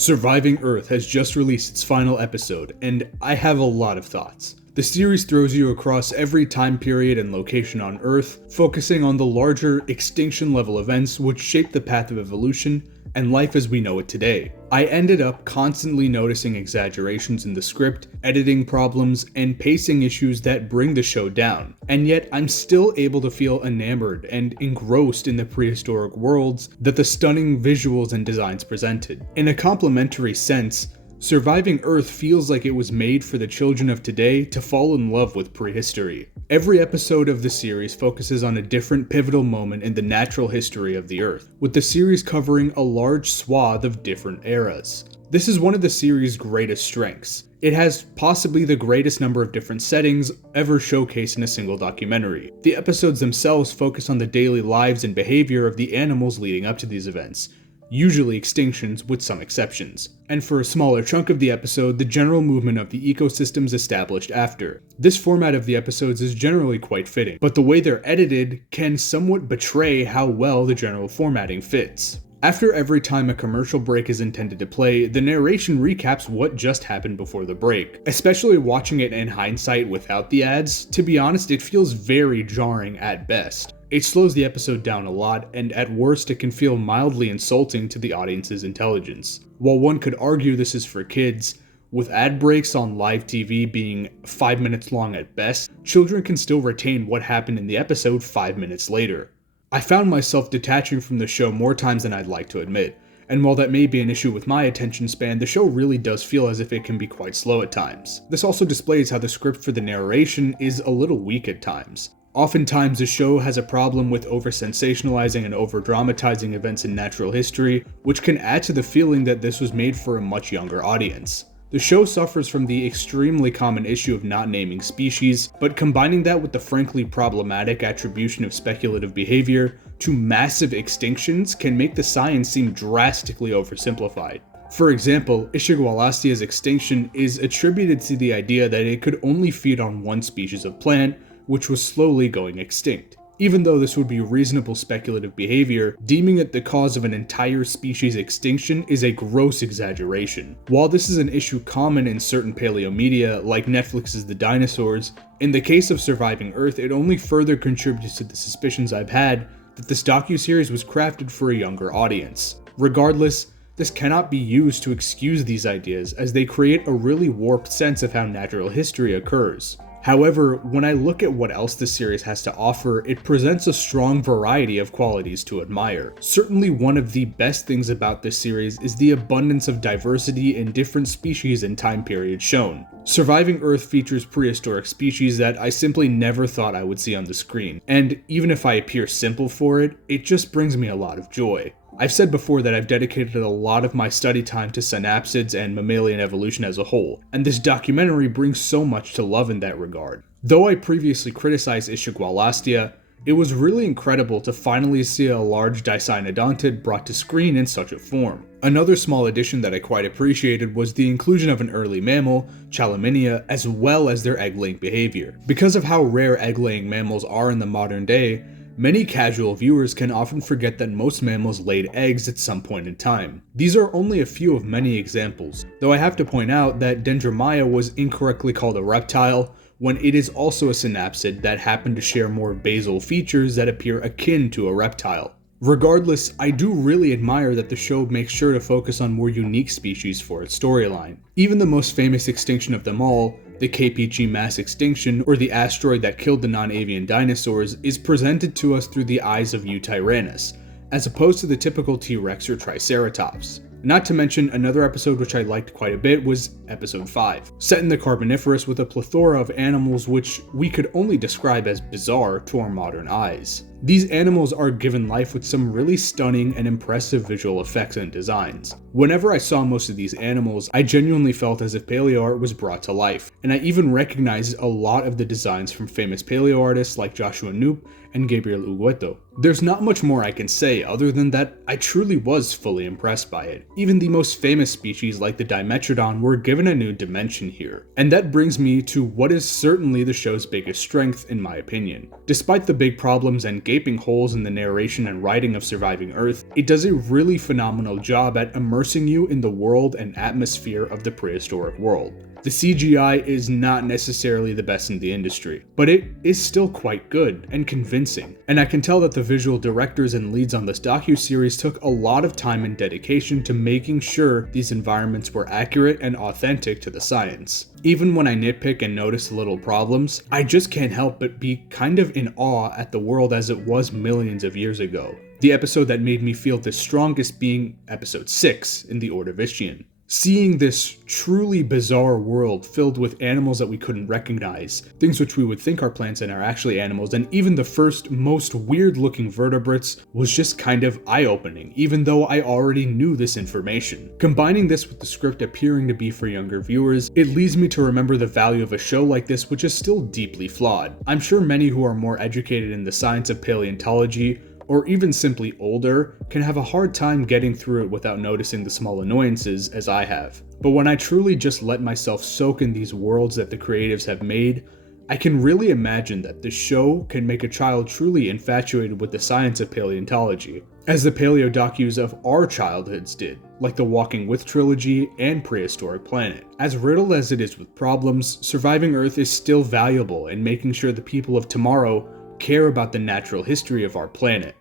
Surviving Earth has just released its final episode, and I have a lot of thoughts. The series throws you across every time period and location on Earth, focusing on the larger extinction-level events which shape the path of evolution and life as we know it today. I ended up constantly noticing exaggerations in the script, editing problems, and pacing issues that bring the show down, and yet I'm still able to feel enamored and engrossed in the prehistoric worlds that the stunning visuals and designs presented. In a complementary sense, Surviving Earth feels like it was made for the children of today to fall in love with prehistory. Every episode of the series focuses on a different pivotal moment in the natural history of the Earth, with the series covering a large swath of different eras. This is one of the series' greatest strengths. It has possibly the greatest number of different settings ever showcased in a single documentary. The episodes themselves focus on the daily lives and behavior of the animals leading up to these events, usually extinctions with some exceptions, and for a smaller chunk of the episode, the general movement of the ecosystems established after. This format of the episodes is generally quite fitting, but the way they're edited can somewhat betray how well the general formatting fits. After every time a commercial break is intended to play, the narration recaps what just happened before the break. Especially watching it in hindsight without the ads, to be honest, it feels very jarring at best. It slows the episode down a lot, and at worst it can feel mildly insulting to the audience's intelligence. While one could argue this is for kids, with ad breaks on live TV being 5 minutes long at best, children can still retain what happened in the episode 5 minutes later. I found myself detaching from the show more times than I'd like to admit, and while that may be an issue with my attention span, the show really does feel as if it can be quite slow at times. This also displays how the script for the narration is a little weak at times. Oftentimes, the show has a problem with over-sensationalizing and over-dramatizing events in natural history, which can add to the feeling that this was made for a much younger audience. The show suffers from the extremely common issue of not naming species, but combining that with the frankly problematic attribution of speculative behavior to massive extinctions can make the science seem drastically oversimplified. For example, Ishigualastia's extinction is attributed to the idea that it could only feed on one species of plant, which was slowly going extinct. Even though this would be reasonable speculative behavior, deeming it the cause of an entire species extinction is a gross exaggeration. While this is an issue common in certain paleo media, like Netflix's The Dinosaurs, in the case of Surviving Earth, it only further contributes to the suspicions I've had that this docuseries was crafted for a younger audience. Regardless, this cannot be used to excuse these ideas, as they create a really warped sense of how natural history occurs. However, when I look at what else the series has to offer, it presents a strong variety of qualities to admire. Certainly one of the best things about this series is the abundance of diversity in different species and time periods shown. Surviving Earth features prehistoric species that I simply never thought I would see on the screen, and even if I appear simple for it, it just brings me a lot of joy. I've said before that I've dedicated a lot of my study time to synapsids and mammalian evolution as a whole, and this documentary brings so much to love in that regard. Though I previously criticized Ishigualastia, it was really incredible to finally see a large dicynodonted brought to screen in such a form. Another small addition that I quite appreciated was the inclusion of an early mammal, Chalaminia, as well as their egg-laying behavior. Because of how rare egg-laying mammals are in the modern day, many casual viewers can often forget that most mammals laid eggs at some point in time. These are only a few of many examples, though I have to point out that Dendromia was incorrectly called a reptile, when it is also a synapsid that happen to share more basal features that appear akin to a reptile. Regardless, I do really admire that the show makes sure to focus on more unique species for its storyline. Even the most famous extinction of them all, the KPG mass extinction, or the asteroid that killed the non-avian dinosaurs, is presented to us through the eyes of Eutyrannus, as opposed to the typical T-Rex or Triceratops. Not to mention, another episode which I liked quite a bit was episode 5, set in the Carboniferous with a plethora of animals which we could only describe as bizarre to our modern eyes. These animals are given life with some really stunning and impressive visual effects and designs. Whenever I saw most of these animals, I genuinely felt as if paleo art was brought to life, and I even recognized a lot of the designs from famous paleo artists like Joshua Knoop and Gabriel Ugueto. There's not much more I can say other than that I truly was fully impressed by it. Even the most famous species like the Dimetrodon were given a new dimension here. And that brings me to what is certainly the show's biggest strength in my opinion. Despite the big problems and gaping holes in the narration and writing of Surviving Earth, it does a really phenomenal job at immersing you in the world and atmosphere of the prehistoric world. The CGI is not necessarily the best in the industry, but it is still quite good and convincing, and I can tell that the visual directors and leads on this docuseries took a lot of time and dedication to making sure these environments were accurate and authentic to the science. Even when I nitpick and notice little problems, I just can't help but be kind of in awe at the world as it was millions of years ago. The episode that made me feel the strongest being episode 6 in the Ordovician. Seeing this truly bizarre world filled with animals that we couldn't recognize, things which we would think are plants and are actually animals, and even the first, most weird-looking vertebrates was just kind of eye-opening, even though I already knew this information. Combining this with the script appearing to be for younger viewers, it leads me to remember the value of a show like this, which is still deeply flawed. I'm sure many who are more educated in the science of paleontology, or even simply older, can have a hard time getting through it without noticing the small annoyances as I have. But when I truly just let myself soak in these worlds that the creatives have made, I can really imagine that the show can make a child truly infatuated with the science of paleontology, as the paleo docus of our childhoods did, like the Walking With trilogy and Prehistoric Planet. As riddled as it is with problems, Surviving Earth is still valuable in making sure the people of tomorrow care about the natural history of our planet.